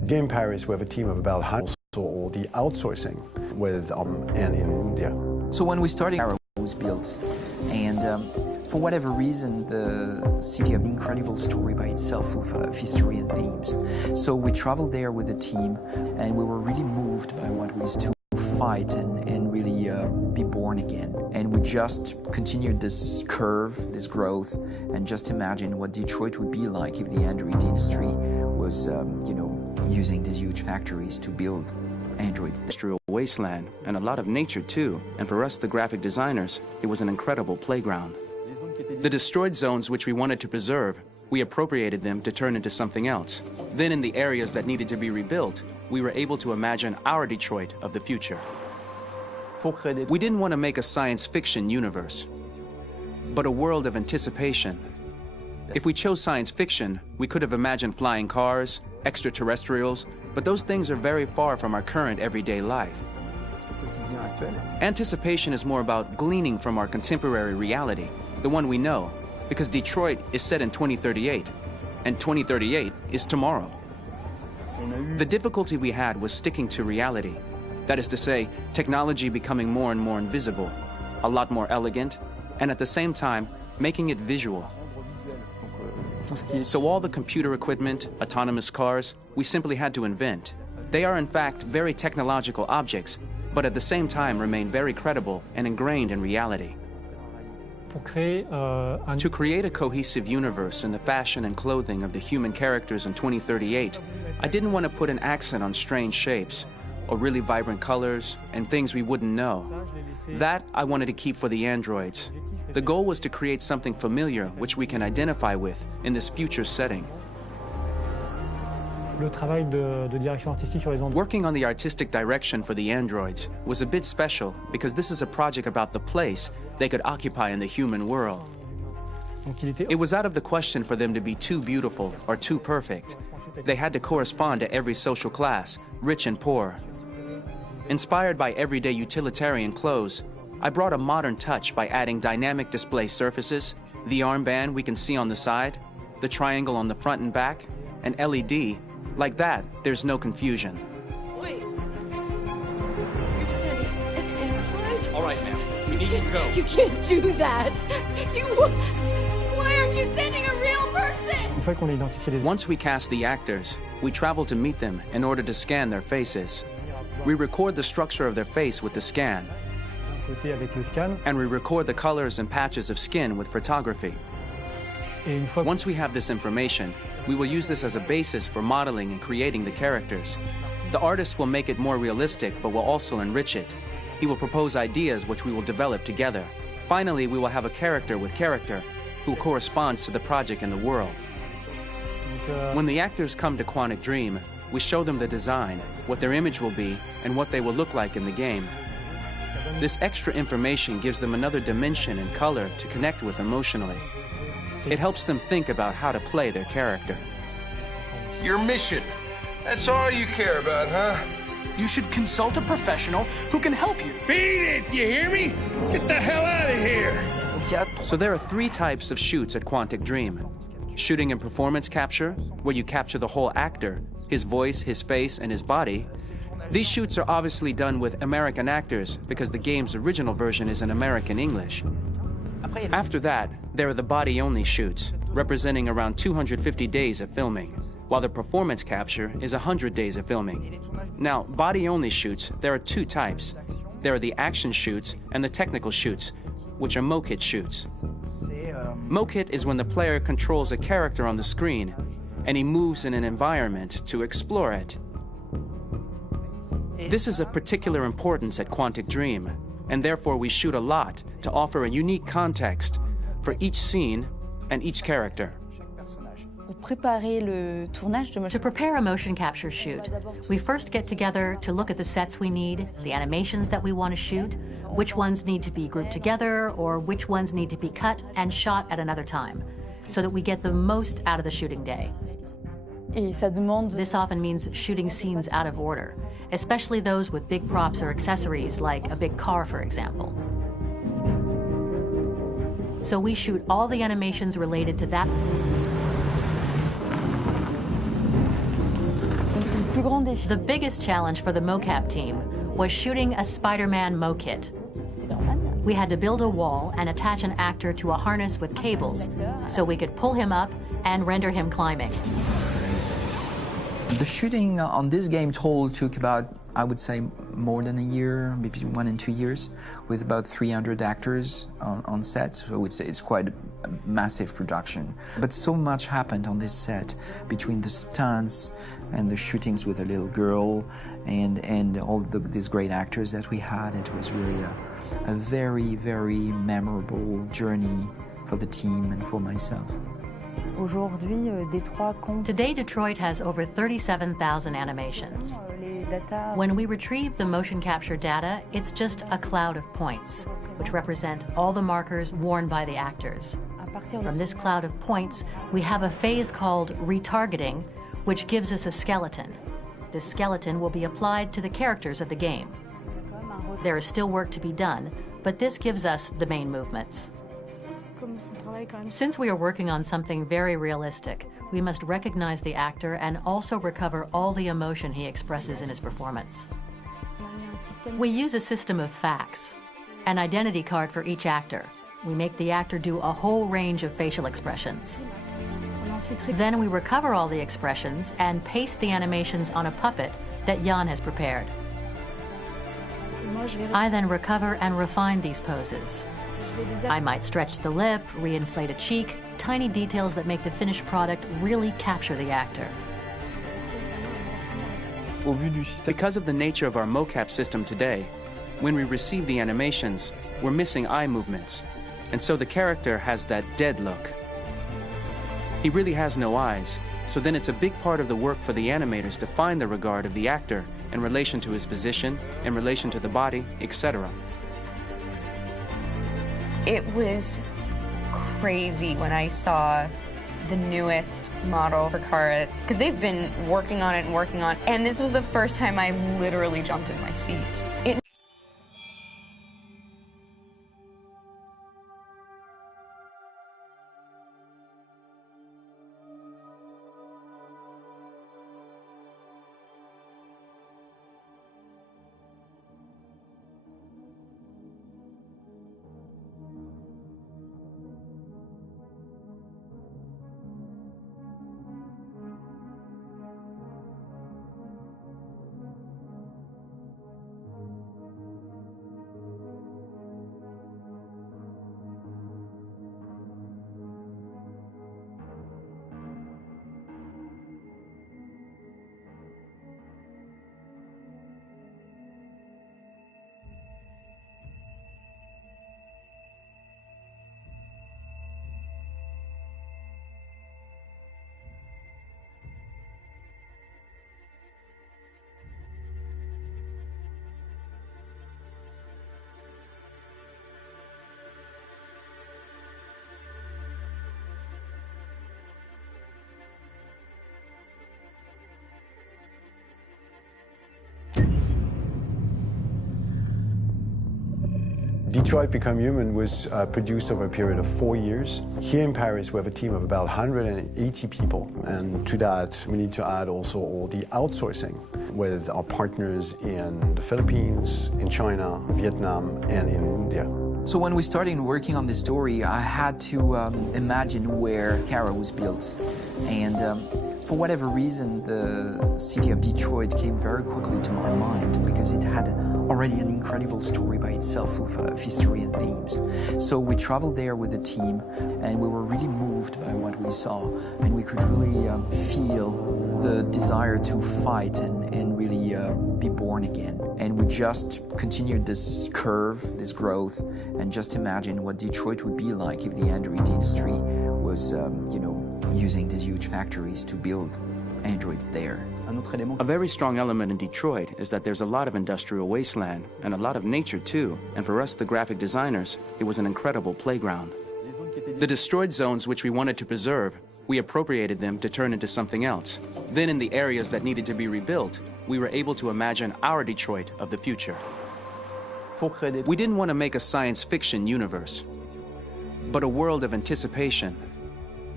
In Paris, we have a team of about 100, or the outsourcing with and in India. So when we started, our was built, and for whatever reason, the city had an incredible story by itself of history and themes. So we traveled there with the team, and we were really moved by what was to fight and really be born again. And we just continued this curve, this growth, and just imagine what Detroit would be like if the Android industry was, using these huge factories to build androids. Industrial wasteland, and a lot of nature too. And for us, the graphic designers, it was an incredible playground. The destroyed zones which we wanted to preserve, we appropriated them to turn into something else. Then in the areas that needed to be rebuilt, we were able to imagine our Detroit of the future. We didn't want to make a science fiction universe, but a world of anticipation. If we chose science fiction, we could have imagined flying cars, extraterrestrials, but those things are very far from our current everyday life. Anticipation is more about gleaning from our contemporary reality, the one we know, because Detroit is set in 2038, and 2038 is tomorrow. The difficulty we had was sticking to reality. That is to say, technology becoming more and more invisible, a lot more elegant, and at the same time, making it visual. So all the computer equipment, autonomous cars, we simply had to invent. They are in fact very technological objects, but at the same time remain very credible and ingrained in reality. To create a cohesive universe in the fashion and clothing of the human characters in 2038, I didn't want to put an accent on strange shapes, or really vibrant colors, and things we wouldn't know. That I wanted to keep for the androids. The goal was to create something familiar which we can identify with in this future setting. Working on the artistic direction for the androids was a bit special because this is a project about the place they could occupy in the human world. It was out of the question for them to be too beautiful or too perfect. They had to correspond to every social class, rich and poor. Inspired by everyday utilitarian clothes, I brought a modern touch by adding dynamic display surfaces, the armband we can see on the side, the triangle on the front and back, an LED. Like that, there's no confusion. Wait. You're sending an android? All right, ma'am. We need to go. You can't do that. Why aren't you sending a real person? Once we cast the actors, we travel to meet them in order to scan their faces. We record the structure of their face with the scan, and we record the colors and patches of skin with photography. Once we have this information, we will use this as a basis for modeling and creating the characters. The artist will make it more realistic, but will also enrich it. He will propose ideas which we will develop together. Finally, we will have a character with character who corresponds to the project and the world. When the actors come to Quantic Dream, we show them the design, what their image will be, and what they will look like in the game. This extra information gives them another dimension and color to connect with emotionally. It helps them think about how to play their character. Your mission. That's all you care about, huh? You should consult a professional who can help you. Beat it, you hear me? Get the hell out of here! So there are 3 types of shoots at Quantic Dream. Shooting and performance capture, where you capture the whole actor, his voice, his face, and his body. These shoots are obviously done with American actors because the game's original version is in American English. After that, there are the body-only shoots, representing around 250 days of filming, while the performance capture is 100 days of filming. Now, body-only shoots, there are 2 types. There are the action shoots and the technical shoots, which are mokit shoots. Mokit is when the player controls a character on the screen, and he moves in an environment to explore it. This is of particular importance at Quantic Dream, and therefore we shoot a lot to offer a unique context for each scene and each character. To prepare a motion capture shoot, we first get together to look at the sets we need, the animations that we want to shoot, which ones need to be grouped together, or which ones need to be cut and shot at another time, so that we get the most out of the shooting day. This often means shooting scenes out of order, especially those with big props or accessories, like a big car, for example. So we shoot all the animations related to that. The biggest challenge for the mocap team was shooting a Spider-Man mo-kit. We had to build a wall and attach an actor to a harness with cables so we could pull him up and render him climbing. The shooting on this game took about, I would say, more than a year, maybe 1 and 2 years, with about 300 actors on set. So I would say it's quite a massive production. But so much happened on this set between the stunts and the shootings with a little girl and all these great actors that we had. It was really a very, very memorable journey for the team and for myself. Today, Detroit has over 37,000 animations. When we retrieve the motion capture data, it's just a cloud of points, which represent all the markers worn by the actors. From this cloud of points, we have a phase called retargeting, which gives us a skeleton. This skeleton will be applied to the characters of the game. There is still work to be done, but this gives us the main movements. Since we are working on something very realistic, we must recognize the actor and also recover all the emotion he expresses in his performance. We use a system of facts, an identity card for each actor. We make the actor do a whole range of facial expressions. Then we recover all the expressions and paste the animations on a puppet that Jan has prepared. I then recover and refine these poses. I might stretch the lip, reinflate a cheek, tiny details that make the finished product really capture the actor. Because of the nature of our mocap system today, when we receive the animations, we're missing eye movements, and so the character has that dead look. He really has no eyes, so then it's a big part of the work for the animators to find the regard of the actor in relation to his position, in relation to the body, etc. It was crazy when I saw the newest model for Kara, because they've been working on it and working on it, and this was the first time I literally jumped in my seat. Detroit Become Human was produced over a period of 4 years. Here in Paris, we have a team of about 180 people, and to that, we need to add also all the outsourcing with our partners in the Philippines, in China, Vietnam, and in India. So when we started working on this story, I had to imagine where Kara was built. And for whatever reason, the city of Detroit came very quickly to my mind because it had already an incredible story by itself of history and themes. So we traveled there with the team, and we were really moved by what we saw, and we could really feel the desire to fight and really be born again. And we just continued this curve, this growth, and just imagine what Detroit would be like if the Android industry was, using these huge factories to build androids there. A very strong element in Detroit is that there's a lot of industrial wasteland and a lot of nature too, and for us, the graphic designers, it was an incredible playground. The destroyed zones which we wanted to preserve, we appropriated them to turn into something else. Then in the areas that needed to be rebuilt, we were able to imagine our Detroit of the future. We didn't want to make a science fiction universe, but a world of anticipation,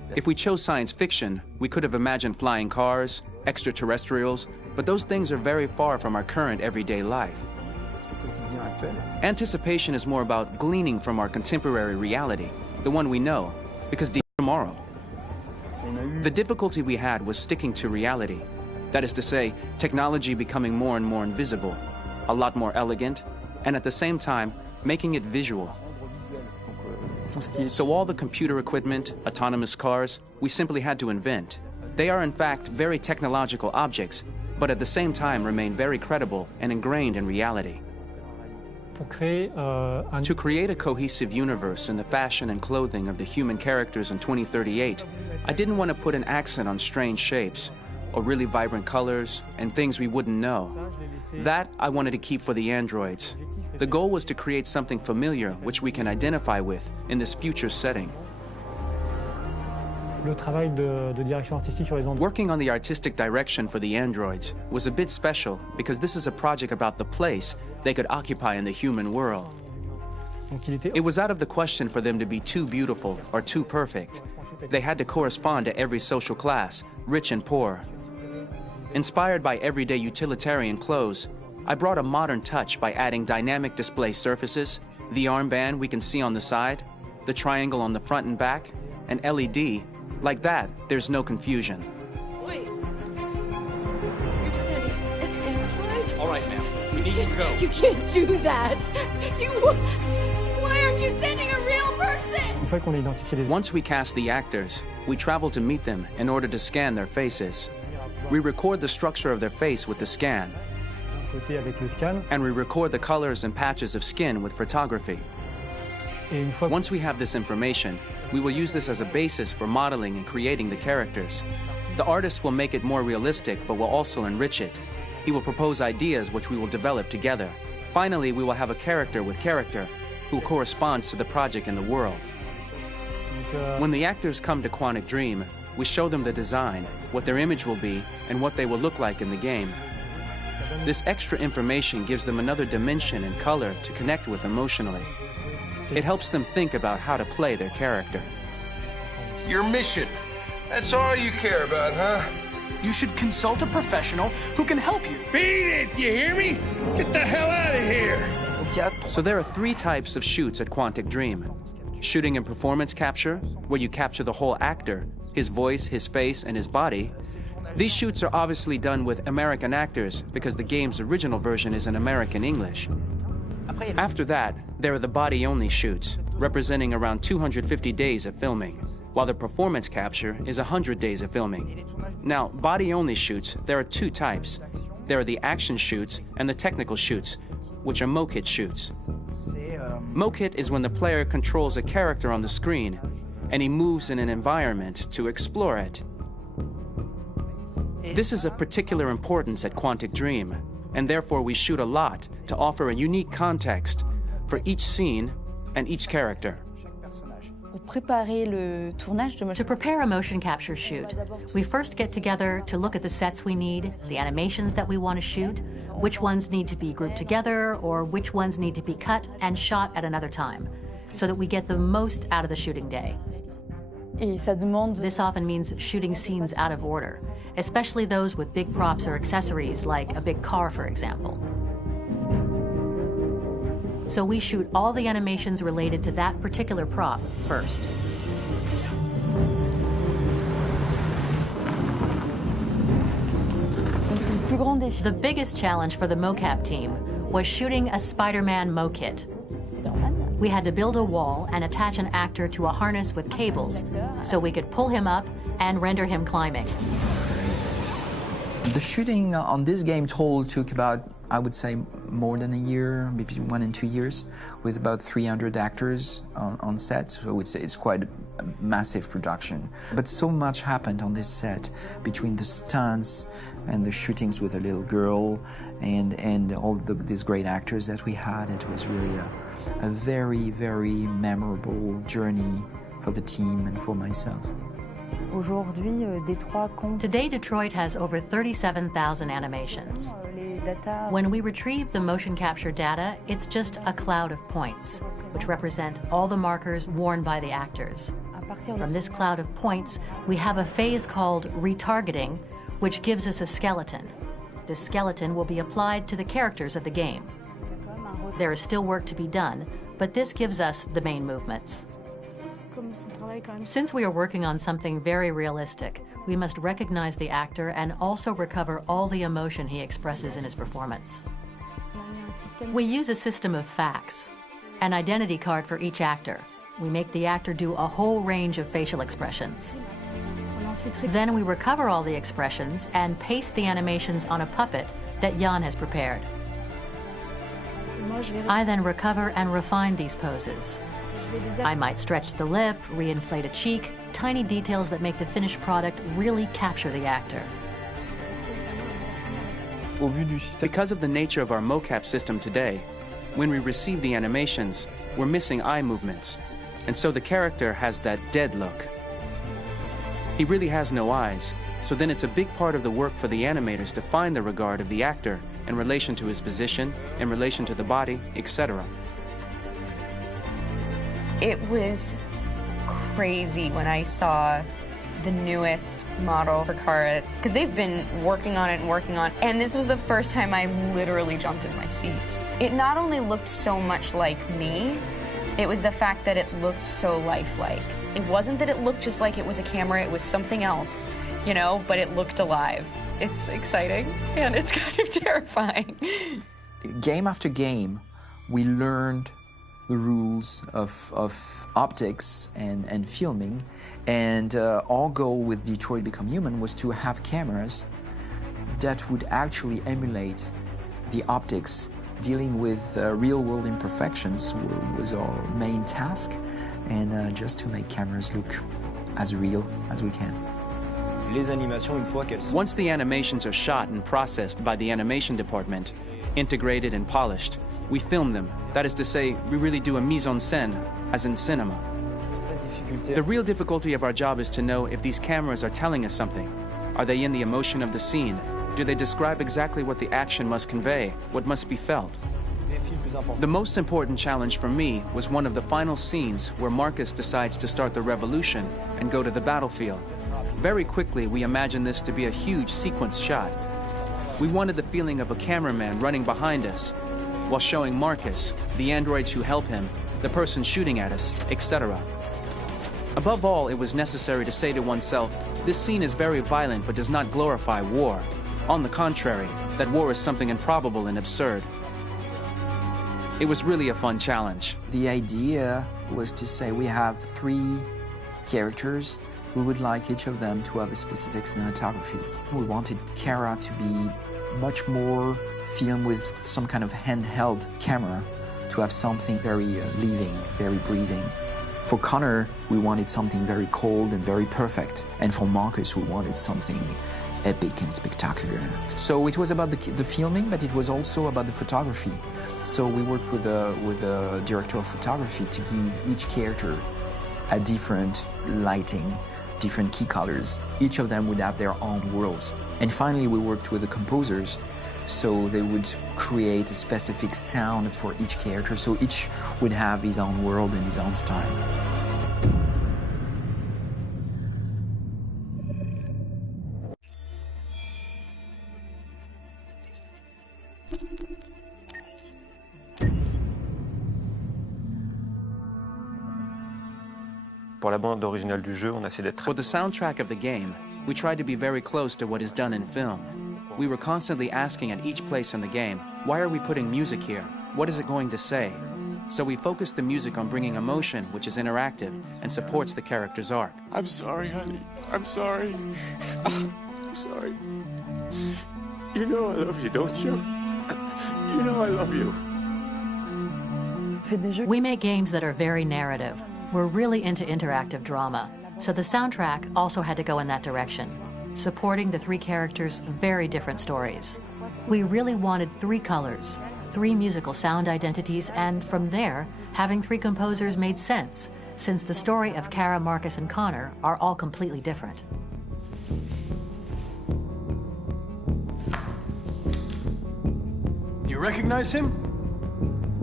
If we chose science fiction, we could have imagined flying cars, extraterrestrials, but those things are very far from our current everyday life. Anticipation is more about gleaning from our contemporary reality, the one we know, because tomorrow. The difficulty we had was sticking to reality. That is to say, technology becoming more and more invisible, a lot more elegant, and at the same time, making it visual. So all the computer equipment, autonomous cars, we simply had to invent. They are in fact very technological objects, but at the same time remain very credible and ingrained in reality. To create a cohesive universe in the fashion and clothing of the human characters in 2038, I didn't want to put an accent on strange shapes, or really vibrant colors, and things we wouldn't know. That I wanted to keep for the androids. The goal was to create something familiar which we can identify with in this future setting. Working on the artistic direction for the androids was a bit special because this is a project about the place they could occupy in the human world. It was out of the question for them to be too beautiful or too perfect. They had to correspond to every social class, rich and poor. Inspired by everyday utilitarian clothes, I brought a modern touch by adding dynamic display surfaces, the armband we can see on the side, the triangle on the front and back, an LED. Like that, there's no confusion. Wait. You're sending an android? All right, ma'am. We need to go. You can't do that. Why aren't you sending a real person? Once we cast the actors, we travel to meet them in order to scan their faces. We record the structure of their face with the scan. And we record the colors and patches of skin with photography. Once we have this information, we will use this as a basis for modeling and creating the characters. The artist will make it more realistic, but will also enrich it. He will propose ideas which we will develop together. Finally, we will have a character with character who corresponds to the project and the world. When the actors come to Quantic Dream, we show them the design, what their image will be, and what they will look like in the game. This extra information gives them another dimension and color to connect with emotionally. It helps them think about how to play their character. Your mission. That's all you care about, huh? You should consult a professional who can help you. Beat it, you hear me? Get the hell out of here! So there are 3 types of shoots at Quantic Dream. Shooting and performance capture, where you capture the whole actor, his voice, his face, and his body. These shoots are obviously done with American actors because the game's original version is in American English. After that, there are the body-only shoots, representing around 250 days of filming, while the performance capture is 100 days of filming. Now, body-only shoots, there are 2 types. There are the action shoots and the technical shoots, which are mo-kit shoots. Mo-kit is when the player controls a character on the screen, and he moves in an environment to explore it. This is of particular importance at Quantic Dream, and therefore we shoot a lot to offer a unique context for each scene and each character. To prepare a motion capture shoot, we first get together to look at the sets we need, the animations that we want to shoot, which ones need to be grouped together, or which ones need to be cut and shot at another time, so that we get the most out of the shooting day. This often means shooting scenes out of order, especially those with big props or accessories, like a big car, for example. So we shoot all the animations related to that particular prop first. The biggest challenge for the mocap team was shooting a Spider-Man mo-kit. We had to build a wall and attach an actor to a harness with cables so we could pull him up and render him climbing. The shooting on this game took about, I would say, more than a year, maybe 1 and 2 years, with about 300 actors on set. So I would say it's quite a massive production. But so much happened on this set between the stunts and the shootings with a little girl and all these great actors that we had. It was really a very, very memorable journey for the team and for myself. Today, Detroit has over 37,000 animations. When we retrieve the motion capture data, it's just a cloud of points, which represent all the markers worn by the actors. From this cloud of points, we have a phase called retargeting, which gives us a skeleton. This skeleton will be applied to the characters of the game. There is still work to be done, but this gives us the main movements. Since we are working on something very realistic, we must recognize the actor and also recover all the emotion he expresses in his performance. We use a system of facts, an identity card for each actor. We make the actor do a whole range of facial expressions. Then we recover all the expressions and paste the animations on a puppet that Jan has prepared. I then recover and refine these poses. I might stretch the lip, reinflate a cheek, tiny details that make the finished product really capture the actor. Because of the nature of our mocap system today, when we receive the animations, we're missing eye movements, and so the character has that dead look. He really has no eyes, so then it's a big part of the work for the animators to find the regard of the actor in relation to his position, in relation to the body, etc. It was crazy when I saw the newest model for Kara, because they've been working on it and working on it, and this was the first time I literally jumped in my seat. It not only looked so much like me, it was the fact that it looked so lifelike. It wasn't that it looked just like it was a camera, it was something else, you know, but it looked alive. It's exciting, and it's kind of terrifying. Game after game, we learned the rules of optics and filming, and our goal with Detroit Become Human was to have cameras that would actually emulate the optics. Dealing with real-world imperfections was our main task, and just to make cameras look as real as we can. Once the animations are shot and processed by the animation department, integrated and polished, we film them. That is to say, we really do a mise en scène, as in cinema. The real difficulty of our job is to know if these cameras are telling us something. Are they in the emotion of the scene? Do they describe exactly what the action must convey, what must be felt? The most important challenge for me was one of the final scenes where Marcus decides to start the revolution and go to the battlefield. Very quickly, we imagined this to be a huge sequence shot. We wanted the feeling of a cameraman running behind us, while showing Marcus, the androids who help him, the person shooting at us, etc. Above all, it was necessary to say to oneself, this scene is very violent but does not glorify war. On the contrary, that war is something improbable and absurd. It was really a fun challenge. The idea was to say we have 3 characters. We would like each of them to have a specific cinematography. We wanted Kara to be much more filmed with some kind of handheld camera, to have something very living, very breathing. For Connor, we wanted something very cold and very perfect. And for Marcus, we wanted something epic and spectacular. So it was about the filming, but it was also about the photography. So we worked with a director of photography to give each character a different lighting, different key colors. Each of them would have their own worlds. And finally, we worked with the composers, so they would create a specific sound for each character, so each would have his own world and his own style. For the soundtrack of the game, we tried to be very close to what is done in film. We were constantly asking at each place in the game, why are we putting music here? What is it going to say? So we focused the music on bringing emotion, which is interactive and supports the character's arc. I'm sorry, honey. I'm sorry. I'm sorry. You know I love you, don't you? You know I love you. We make games that are very narrative. We're really into interactive drama, so the soundtrack also had to go in that direction, supporting the 3 characters' very different stories. We really wanted 3 colors, 3 musical sound identities, and from there, having 3 composers made sense, since the story of Kara, Marcus, and Connor are all completely different. You recognize him?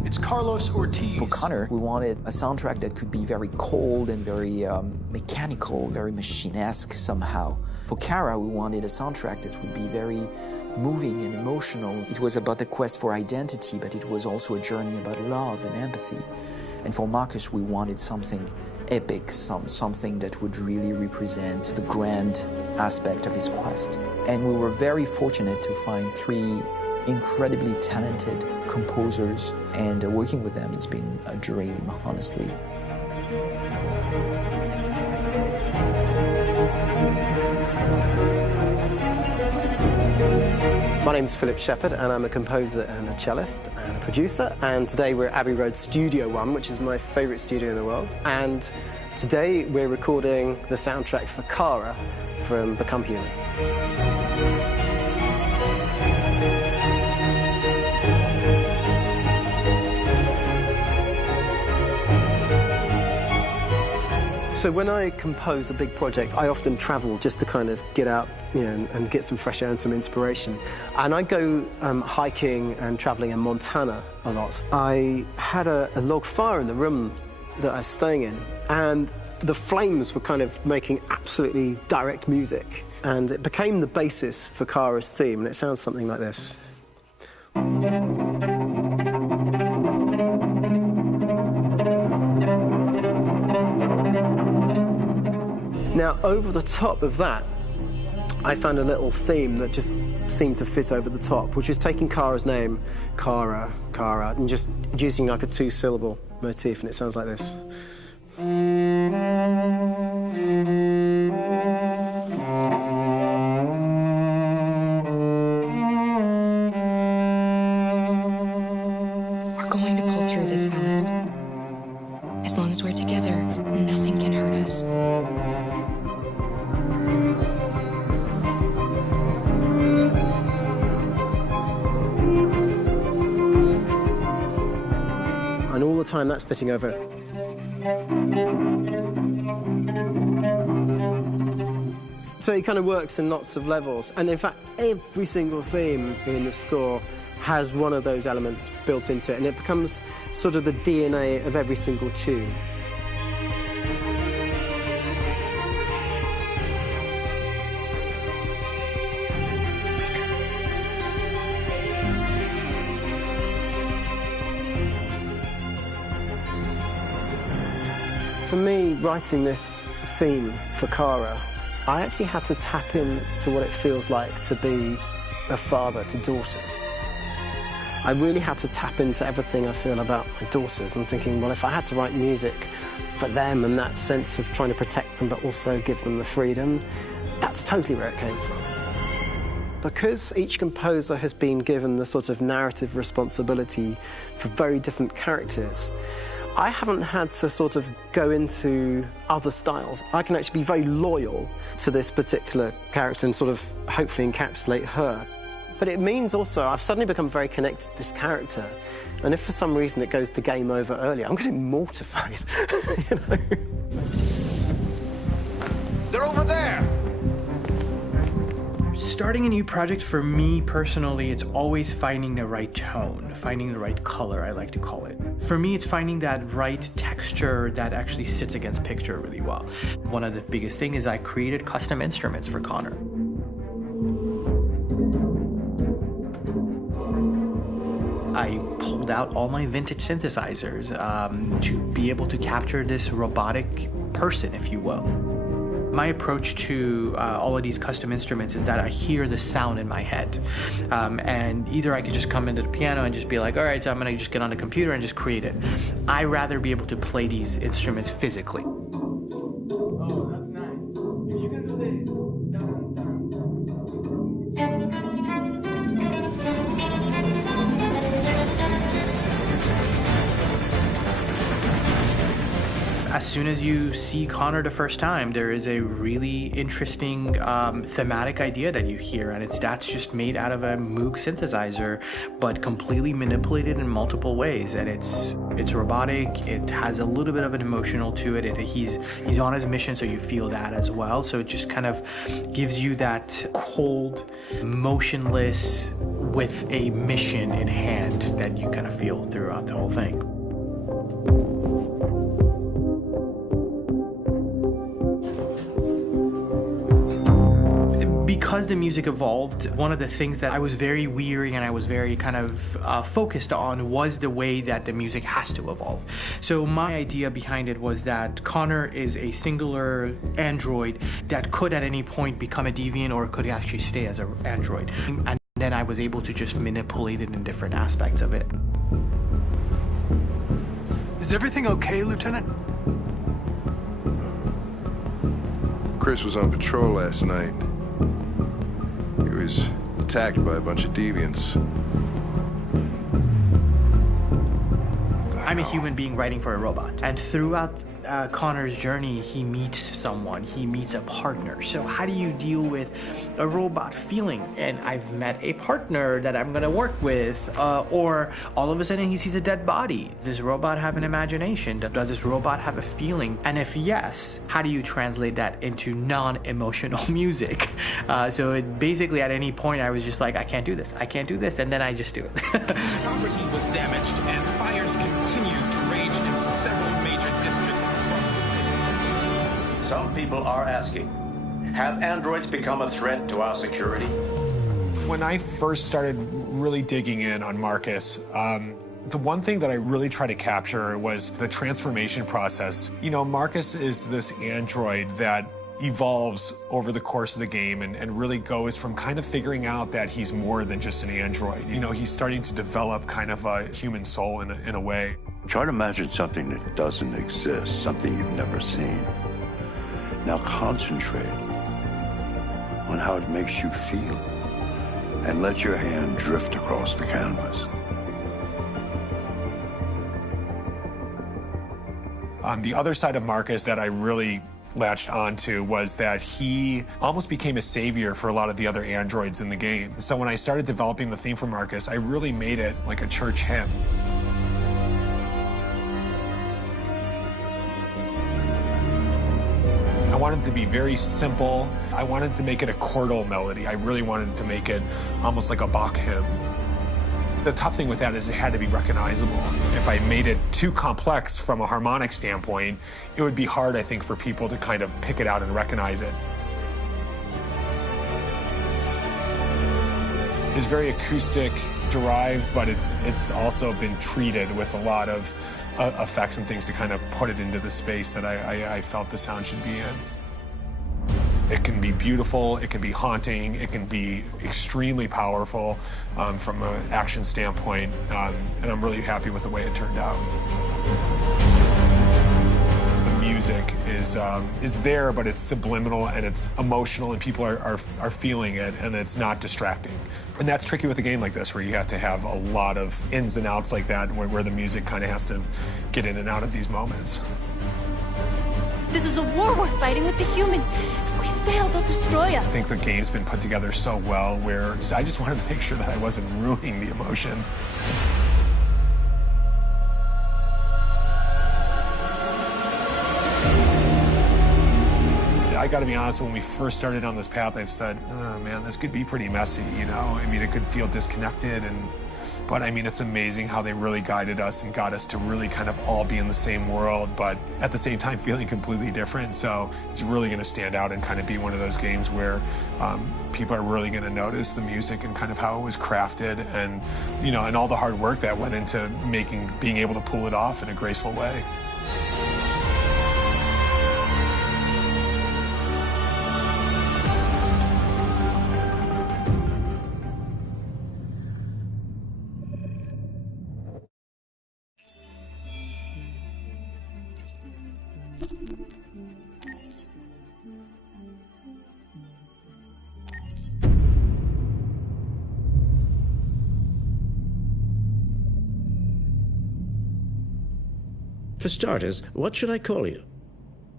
It's Carlos Ortiz. For Connor, we wanted a soundtrack that could be very cold and very mechanical, very machine-esque somehow. For Kara, we wanted a soundtrack that would be very moving and emotional. It was about the quest for identity, but it was also a journey about love and empathy. And for Marcus, we wanted something epic, something that would really represent the grand aspect of his quest. And we were very fortunate to find 3 incredibly talented composers, and working with them has been a dream, honestly. My name's Philip Shepherd, and I'm a composer and a cellist and a producer. And today we're at Abbey Road Studio One, which is my favourite studio in the world. And today we're recording the soundtrack for Kara from Become Human. So when I compose a big project, I often travel just to kind of get out, and get some fresh air and some inspiration. And I go hiking and traveling in Montana a lot. I had a log fire in the room that I was staying in, and the flames were kind of making absolutely direct music. And it became the basis for Kara's theme, and it sounds something like this. Now, over the top of that, I found a little theme that just seemed to fit over the top, which is taking Kara's name, Kara, and just using like a 2-syllable motif, and it sounds like this. We're going to pull through this, Alice. As long as we're together, nothing can hurt us. And all the time that's fitting over it. So it kind of works in lots of levels. And in fact, every single theme in the score has one of those elements built into it, and it becomes sort of the DNA of every single tune. For me, writing this theme for Kara, I actually had to tap into what it feels like to be a father to daughters. I really had to tap into everything I feel about my daughters and thinking, well, if I had to write music for them and that sense of trying to protect them but also give them the freedom, that's totally where it came from. Because each composer has been given the sort of narrative responsibility for very different characters, I haven't had to sort of go into other styles. I can actually be very loyal to this particular character and sort of hopefully encapsulate her. But it means also I've suddenly become very connected to this character. And if for some reason it goes to game over early, I'm getting mortified, you know? They're over there! Starting a new project, for me personally, it's always finding the right tone, finding the right color, I like to call it. For me, it's finding that right texture that actually sits against picture really well. One of the biggest things is I created custom instruments for Connor. I pulled out all my vintage synthesizers to be able to capture this robotic person, if you will. My approach to all of these custom instruments is that I hear the sound in my head. And either I could just come into the piano and just be like, all right, so I'm gonna just get on the computer and just create it. I rather be able to play these instruments physically. Oh, that's nice. You can do the As soon as you see Connor the first time, there is a really interesting thematic idea that you hear, and that's just made out of a Moog synthesizer, but completely manipulated in multiple ways. And it's robotic. It has a little bit of an emotional to it. He's on his mission, so you feel that as well. So it just kind of gives you that cold, motionless, with a mission in hand that you kind of feel throughout the whole thing. Because the music evolved, one of the things that I was very weary and I was very kind of focused on was the way that the music has to evolve. So my idea behind it was that Connor is a singular android that could at any point become a deviant or could actually stay as an android. And then I was able to just manipulate it in different aspects of it. Is everything okay, Lieutenant? Chris was on patrol last night. He was attacked by a bunch of deviants. I'm a human being writing for a robot. And throughout Connor's journey, he meets someone, he meets a partner. So how do you deal with a robot feeling? And I've met a partner that I'm gonna work with, or all of a sudden he sees a dead body. Does this robot have an imagination? Does this robot have a feeling? And if yes, how do you translate that into non-emotional music? So it basically at any point I was just like, I can't do this, and then I just do it. Property was damaged and fires continued to rage in several major districts across the city. Some people are asking, have androids become a threat to our security? When I first started really digging in on Marcus, the one thing that I really tried to capture was the transformation process. You know, Marcus is this android that evolves over the course of the game and really goes from kind of figuring out that he's more than just an android. You know, he's starting to develop kind of a human soul in a way. Try to imagine something that doesn't exist, something you've never seen. Now concentrate on how it makes you feel and let your hand drift across the canvas. The other side of Marcus that I really latched onto was that he almost became a savior for a lot of the other androids in the game. So when I started developing the theme for Marcus, I really made it like a church hymn. I wanted it to be very simple. I wanted to make it a chordal melody. I really wanted to make it almost like a Bach hymn. The tough thing with that is it had to be recognizable. If I made it too complex from a harmonic standpoint, it would be hard, I think, for people to kind of pick it out and recognize it. It's very acoustic derived, but it's also been treated with a lot of effects and things to kind of put it into the space that I felt the sound should be in. It can be beautiful, it can be haunting, it can be extremely powerful from an action standpoint, and I'm really happy with the way it turned out. The music is there, but it's subliminal and it's emotional, and people are feeling it, and it's not distracting. And that's tricky with a game like this, where you have to have a lot of ins and outs like that, where the music kind of has to get in and out of these moments. This is a war we're fighting with the humans. If we fail, they'll destroy us. I think the game's been put together so well where I just wanted to make sure that I wasn't ruining the emotion. I gotta be honest, when we first started on this path, I said, oh man, this could be pretty messy, you know? I mean, it could feel disconnected, but I mean, it's amazing how they really guided us and got us to really kind of all be in the same world, but at the same time feeling completely different. So it's really gonna stand out and kind of be one of those games where people are really gonna notice the music and kind of how it was crafted and, you know, and all the hard work that went into being able to pull it off in a graceful way. For starters, what should I call you?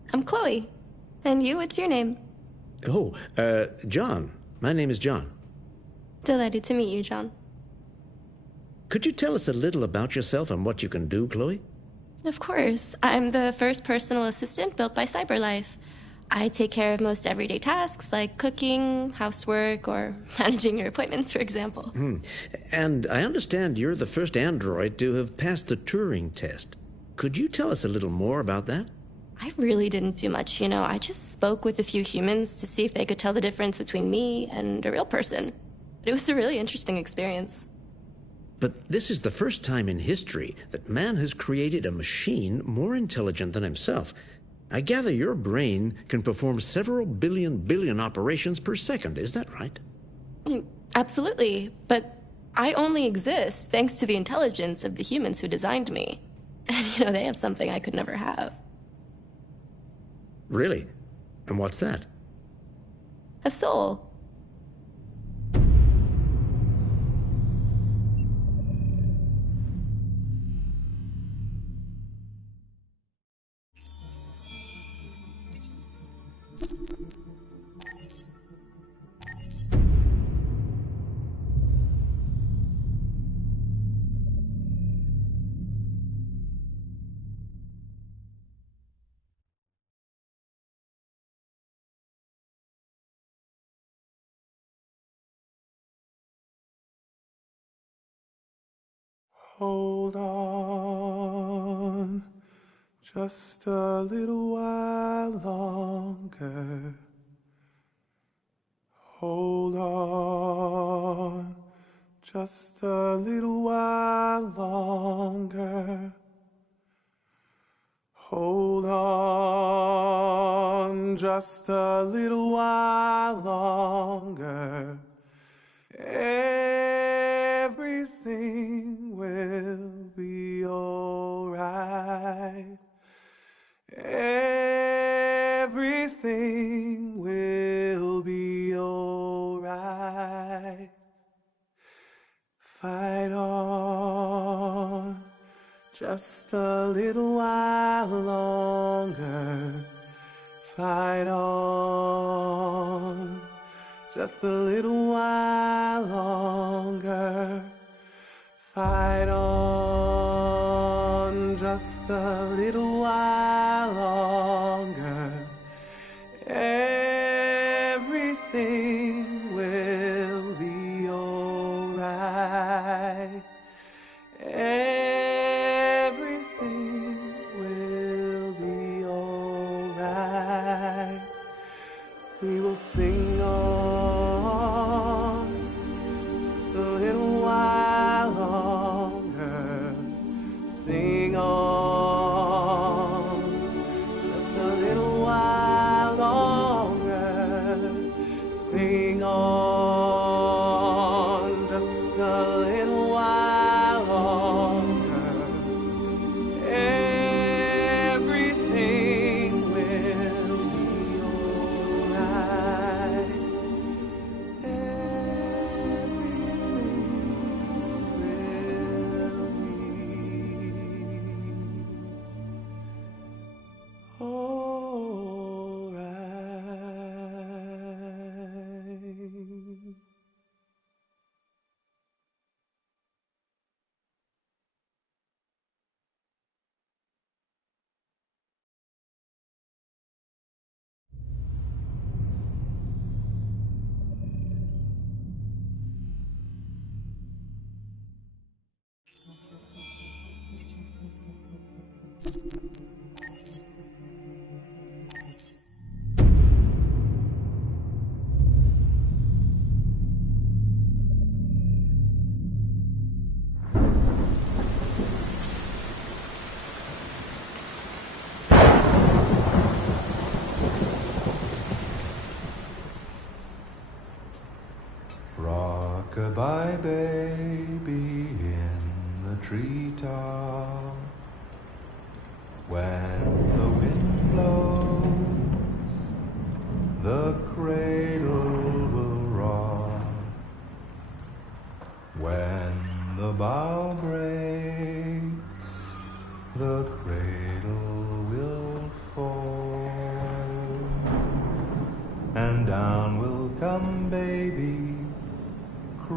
I'm Chloe. And you, what's your name? Oh, John. My name is John. Delighted to meet you, John. Could you tell us a little about yourself and what you can do, Chloe? Of course. I'm the first personal assistant built by CyberLife. I take care of most everyday tasks like cooking, housework, or managing your appointments, for example. And I understand you're the first android to have passed the Turing test. Could you tell us a little more about that? I really didn't do much, you know. I just spoke with a few humans to see if they could tell the difference between me and a real person. It was a really interesting experience. But this is the first time in history that man has created a machine more intelligent than himself. I gather your brain can perform several billion operations per second. Is that right? Absolutely. But I only exist thanks to the intelligence of the humans who designed me. And, you know, they have something I could never have. Really? And what's that? A soul. Hold on, just a little while longer. Hold on, just a little while longer. Hold on, just a little while longer. Everything will be alright. Everything will be alright. Fight on, just a little while longer. Fight on, just a little while longer. Fight on, just a little while longer. Everything will be alright. Everything will be alright. We will sing on just a little while longer. Sing on just a little while longer. Sing on just a little while longer. Everything will be alright. Rock-a-bye baby in the treetop. When the wind blows, the cradle will rock. When the bough breaks, the cradle will fall.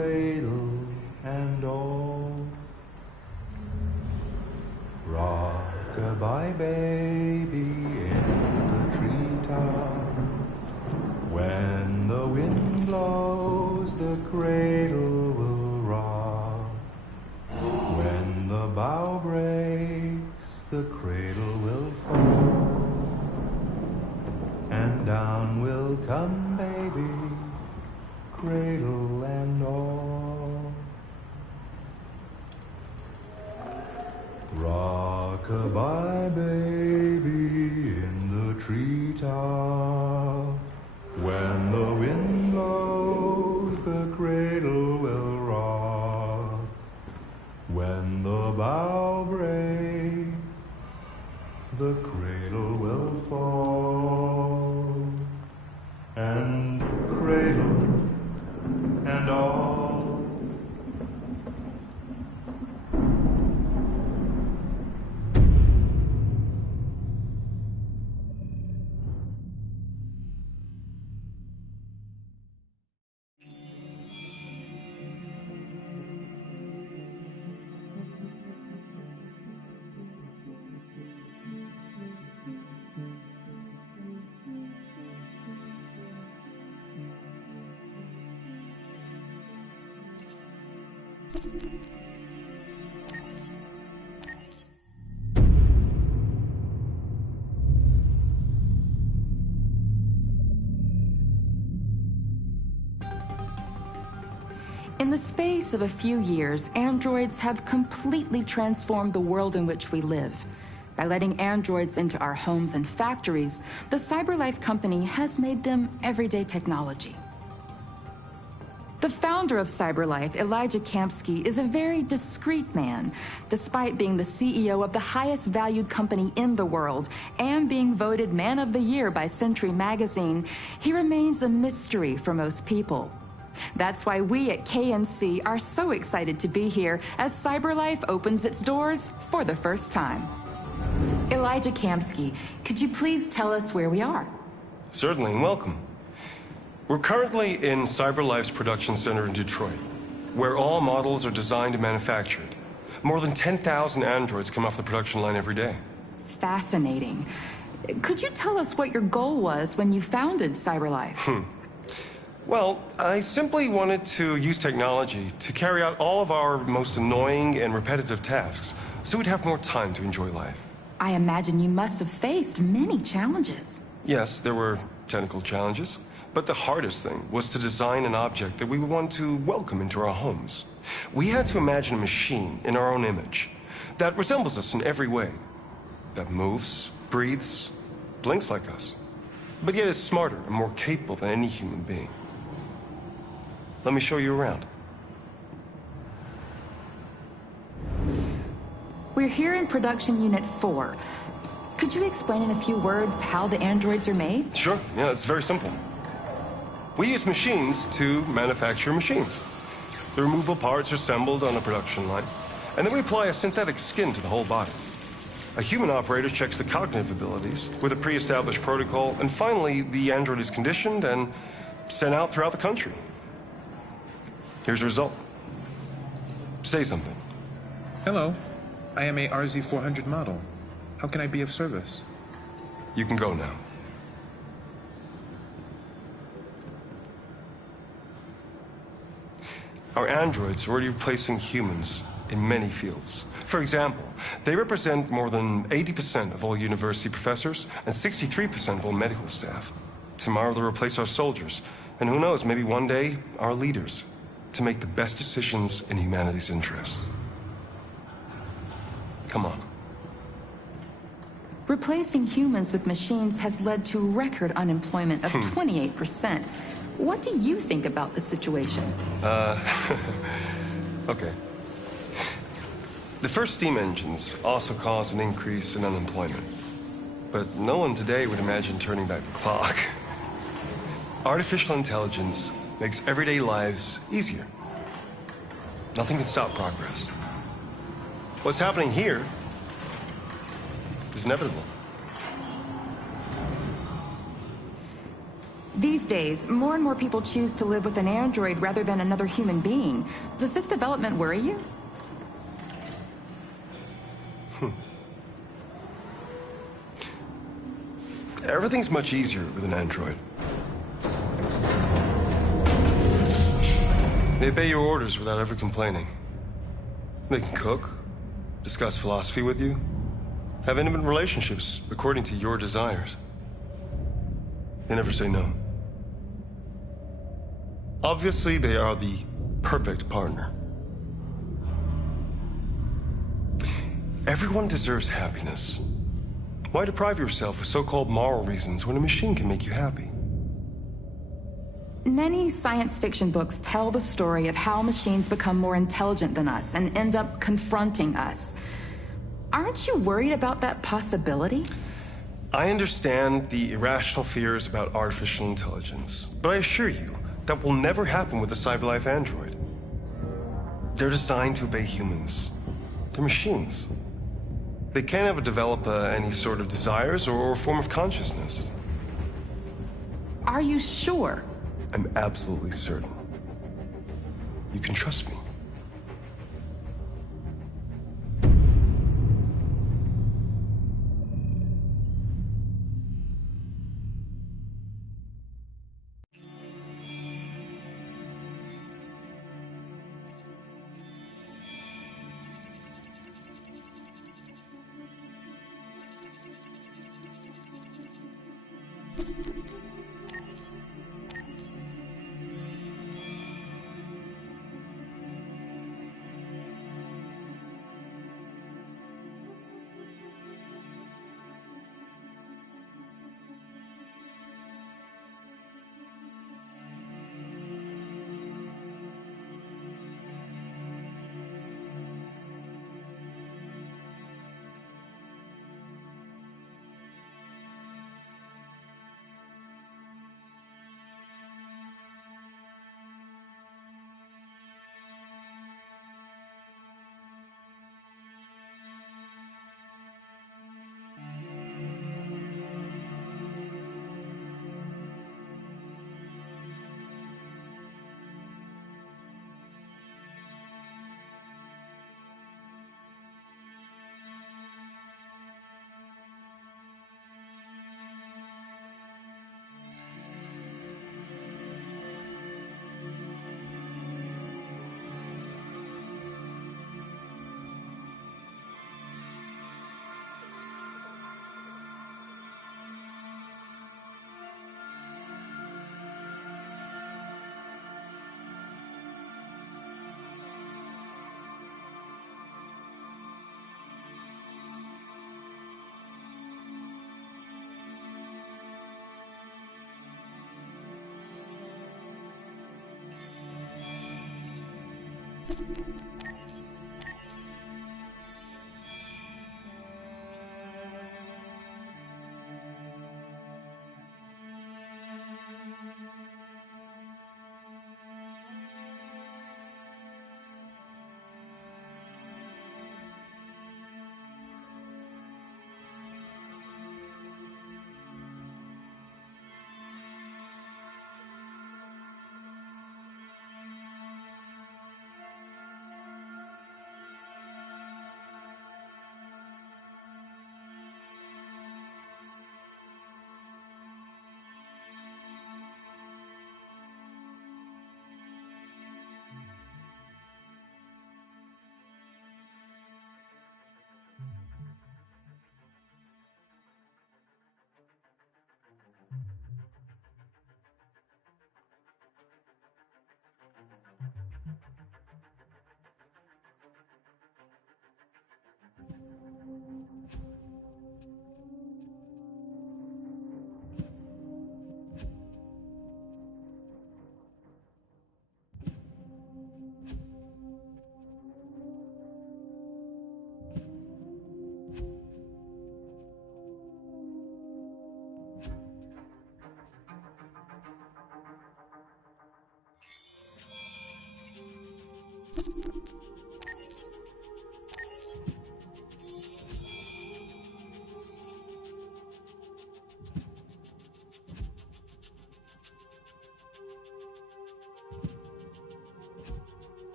cradle and all. Rock-a-bye baby in the treetop. When the wind blows, the cradle will rock. When the bough breaks, the cradle will fall. And down will come baby, cradle and all. Rock-a-bye baby in the treetop. When the wind blows, the cradle will rock. When the bough breaks, the cradle will fall. And cradle and all. In the space of a few years, androids have completely transformed the world in which we live. By letting androids into our homes and factories, the CyberLife company has made them everyday technology. The founder of CyberLife, Elijah Kamsky, is a very discreet man. Despite being the CEO of the highest valued company in the world and being voted Man of the Year by Century Magazine, he remains a mystery for most people. That's why we at KNC are so excited to be here as CyberLife opens its doors for the first time. Elijah Kamsky, could you please tell us where we are? Certainly, and welcome. We're currently in CyberLife's production center in Detroit, where all models are designed and manufactured. More than 10,000 androids come off the production line every day. Fascinating. Could you tell us what your goal was when you founded CyberLife? Well, I simply wanted to use technology to carry out all of our most annoying and repetitive tasks, so we'd have more time to enjoy life. I imagine you must have faced many challenges. Yes, there were technical challenges, but the hardest thing was to design an object that we would want to welcome into our homes. We had to imagine a machine in our own image that resembles us in every way, that moves, breathes, blinks like us, but yet is smarter and more capable than any human being. Let me show you around. We're here in Production Unit 4. Could you explain in a few words how the androids are made? Sure, yeah, it's very simple. We use machines to manufacture machines. The removable parts are assembled on a production line, and then we apply a synthetic skin to the whole body. A human operator checks the cognitive abilities with a pre-established protocol, and finally, the android is conditioned and sent out throughout the country. Here's the result. Say something. Hello. I am a RZ400 model. How can I be of service? You can go now. Our androids are already replacing humans in many fields. For example, they represent more than 80% of all university professors and 63% of all medical staff. Tomorrow they'll replace our soldiers, and who knows, maybe one day, our leaders, to make the best decisions in humanity's interest. Come on. Replacing humans with machines has led to record unemployment of 28%. What do you think about the situation? Okay. The first steam engines also caused an increase in unemployment. But no one today would imagine turning back the clock. Artificial intelligence makes everyday lives easier. Nothing can stop progress. What's happening here is inevitable. These days, more and more people choose to live with an android rather than another human being. Does this development worry you? Everything's much easier with an android. They obey your orders without ever complaining. They can cook, discuss philosophy with you, have intimate relationships according to your desires. They never say no. Obviously, they are the perfect partner. Everyone deserves happiness. Why deprive yourself of so-called moral reasons when a machine can make you happy? Many science fiction books tell the story of how machines become more intelligent than us and end up confronting us. Aren't you worried about that possibility? I understand the irrational fears about artificial intelligence, but I assure you, that will never happen with a CyberLife android. They're designed to obey humans. They're machines. They can't ever develop any sort of desires or form of consciousness. Are you sure? I'm absolutely certain. You can trust me.